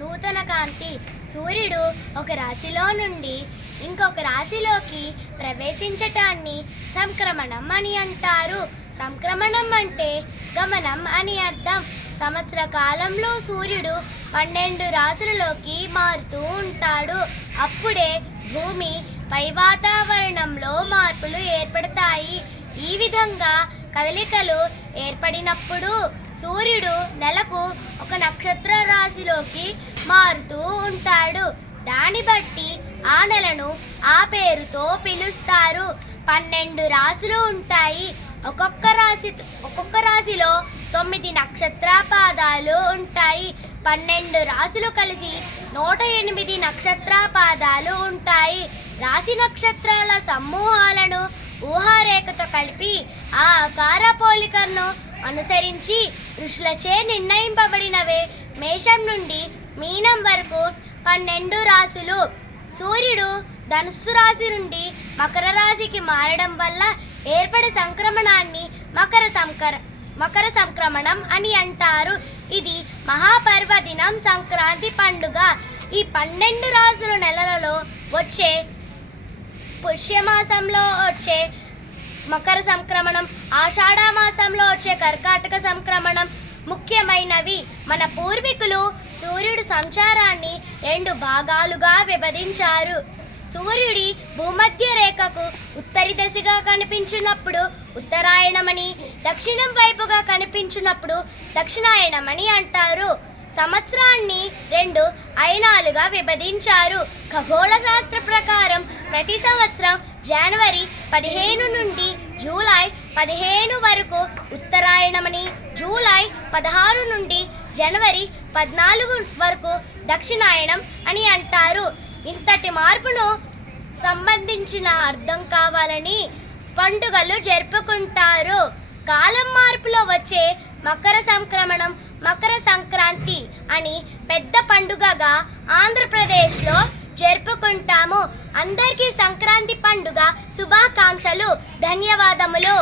నూతన కాంతి. సూర్యుడు ఒక రాశిలో నుండి ఇంకొక రాశిలోకి ప్రవేశించటాన్ని సంక్రమణం అని అంటారు. సంక్రమణం అంటే గమనం అని అర్థం. సంవత్సర కాలంలో సూర్యుడు 12 రాశులలోకి మారుతూ ఉంటాడు. అప్పుడే భూమి పై వాతావరణంలో మార్పులు ఏర్పడతాయి. ఈ విధంగా కదలికలు ఏర్పడినప్పుడు సూర్యుడు నెలకు ఒక నక్షత్ర రాశిలోకి మారుతూ ఉంటాడు. దాన్ని బట్టి ఆ నెలను ఆ పేరుతో పిలుస్తారు. 12 రాశులు ఉంటాయి. ఒక్కొక్క రాశిలో 9 నక్షత్ర పాదాలు ఉంటాయి. 12 రాశులు కలిసి 108 నక్షత్ర పాదాలు ఉంటాయి. రాశి నక్షత్రాల సమూహాలను ఊహారేఖతో కలిపి ఆ ఆకార పోలికను అనుసరించి ఋషులచే నిర్ణయింపబడినవే మేషం నుండి మీనం వరకు 12 రాశులు. సూర్యుడు ధనుస్సు రాశి నుండి మకర రాశికి మారడం వల్ల ఏర్పడే సంక్రమణాన్ని మకర సంక్రమణం అని అంటారు. ఇది మహాపర్వదినం సంక్రాంతి పండుగ. ఈ 12 రాశుల నెలలలో వచ్చే పుష్యమాసంలో వచ్చే మకర సంక్రమణం, ఆషాఢ మాసంలో వచ్చే కర్కాటక సంక్రమణం ముఖ్యమైనవి. మన పూర్వీకులు సూర్యుడు సంచారాన్ని 2 భాగాలుగా విభజించారు. సూర్యుడి భూమధ్య రేఖకు ఉత్తరి దశగా కనిపించినప్పుడు ఉత్తరాయణమని, దక్షిణం వైపుగా కనిపించినప్పుడు దక్షిణాయనమని అంటారు. సంవత్సరాన్ని 2 అయనాలుగా విభజించారు. ఖగోళ శాస్త్ర ప్రకారం ప్రతి సంవత్సరం జనవరి 15 నుండి జూలై 15 వరకు ఉత్తరాయణమని, జూలై 16 నుండి జనవరి 14 వరకు దక్షిణాయనం అని అంటారు. ఇంతటి మార్పును సంబంధించిన అర్థం కావాలని పండుగలు జరుపుకుంటారు. కాలం మార్పులో వచ్చే మకర సంక్రమణం, మకర సంక్రాంతి అని పెద్ద పండుగగా ఆంధ్రప్రదేశ్లో జరుపుకుంటాము. అందరికీ సంక్రాంతి పండుగ శుభాకాంక్షలు. ధన్యవాదములు.